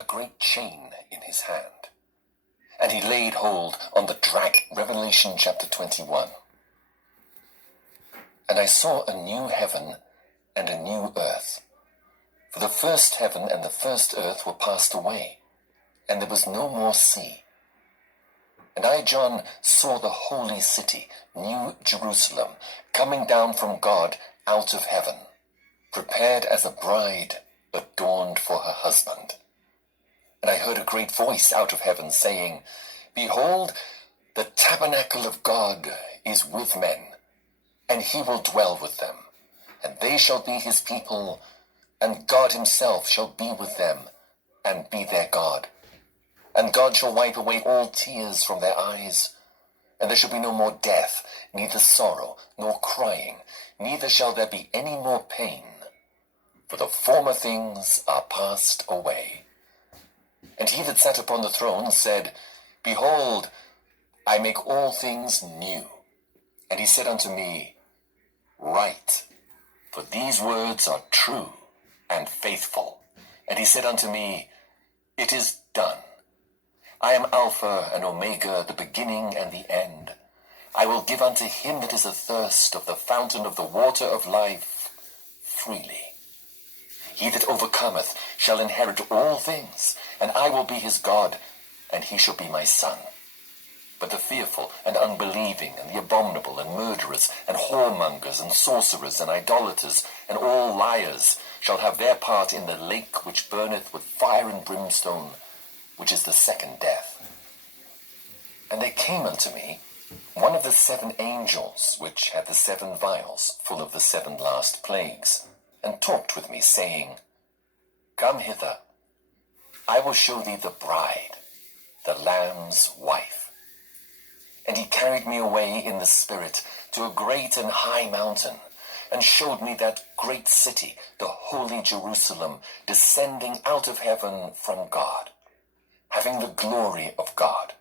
a great chain in his hand, and he laid hold on the dragon. Revelation chapter 21. And I saw a new heaven and a new earth. For the first heaven and the first earth were passed away, and there was no more sea. And I, John, saw the holy city, New Jerusalem, coming down from God out of heaven, prepared as a bride adorned for her husband. And I heard a great voice out of heaven saying, Behold, the tabernacle of God is with men, and he will dwell with them, and they shall be his people, and God himself shall be with them, and be their God. And God shall wipe away all tears from their eyes, and there shall be no more death, neither sorrow, nor crying, neither shall there be any more pain, for the former things are passed away. And he that sat upon the throne said, Behold, I make all things new. And he said unto me, Write, for these words are true and faithful. And he said unto me, It is done. I am Alpha and Omega, the beginning and the end. I will give unto him that is athirst of the fountain of the water of life freely. He that overcometh shall inherit all things, and I will be his God, and he shall be my son. But the fearful and unbelieving, and the abominable, and murderers, and whoremongers, and sorcerers, and idolaters, and all liars shall have their part in the lake which burneth with fire and brimstone, which is the second death. And there came unto me one of the 7 angels, which had the 7 vials, full of the 7 last plagues, and talked with me, saying, Come hither, I will show thee the bride, the Lamb's wife. And he carried me away in the spirit to a great and high mountain, and showed me that great city, the holy Jerusalem, descending out of heaven from God, having the glory of God.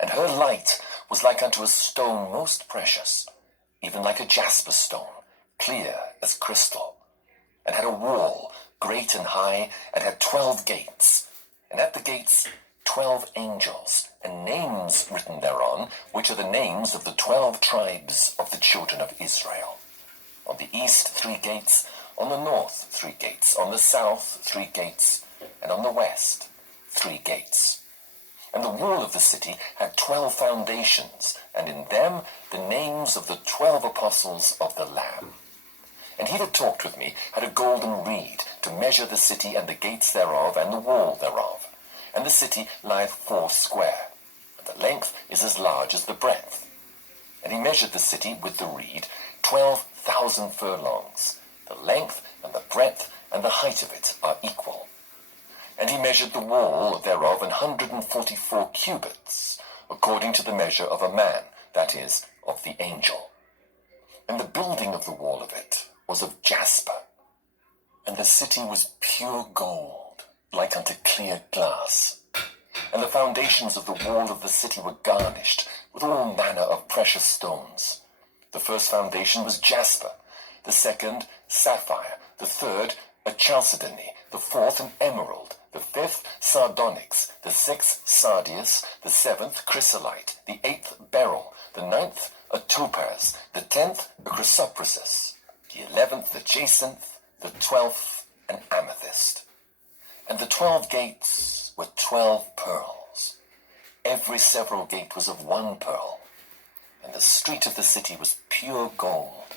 And her light was like unto a stone most precious, even like a jasper stone, clear as crystal, and had a wall great and high, and had 12 gates, and at the gates 12 angels, and names written thereon, which are the names of the 12 tribes of the children of Israel. On the east 3 gates, on the north 3 gates, on the south 3 gates, and on the west 3 gates. And the wall of the city had 12 foundations, and in them the names of the 12 apostles of the Lamb. And he that talked with me had a golden reed to measure the city and the gates thereof and the wall thereof. And the city lieth 4 square, and the length is as large as the breadth. And he measured the city with the reed 12,000 furlongs. The length and the breadth and the height of it are equal. And he measured the wall thereof 144 cubits, according to the measure of a man, that is, of the angel. And the building of the wall of it was of jasper, and the city was pure gold, like unto clear glass. And the foundations of the wall of the city were garnished with all manner of precious stones. The first foundation was jasper, the second sapphire, the third a chalcedony, the fourth an emerald, the fifth sardonyx, the sixth sardius, the seventh chrysolite, the eighth beryl, the ninth a topaz, the 10th a chrysoprasus, the 11th a jacinth, the 12th an amethyst. And the 12 gates were 12 pearls. Every several gate was of 1 pearl, and the street of the city was pure gold,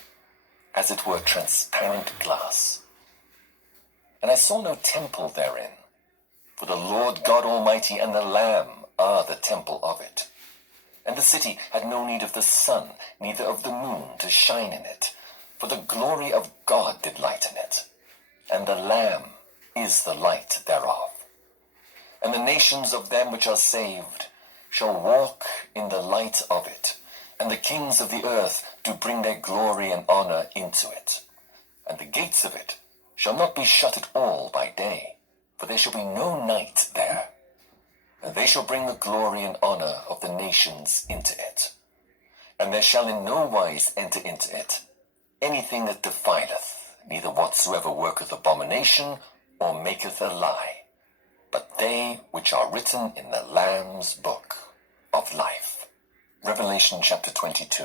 as it were transparent glass. And I saw no temple therein, for the Lord God Almighty and the Lamb are the temple of it. And the city had no need of the sun, neither of the moon to shine in it, for the glory of God did lighten it, and the Lamb is the light thereof. And the nations of them which are saved shall walk in the light of it, and the kings of the earth do bring their glory and honor into it. And the gates of it shall not be shut at all by day, for there shall be no night there. And they shall bring the glory and honor of the nations into it. And there shall in no wise enter into it anything that defileth, neither whatsoever worketh abomination, or maketh a lie, but they which are written in the Lamb's book of life. Revelation chapter 22.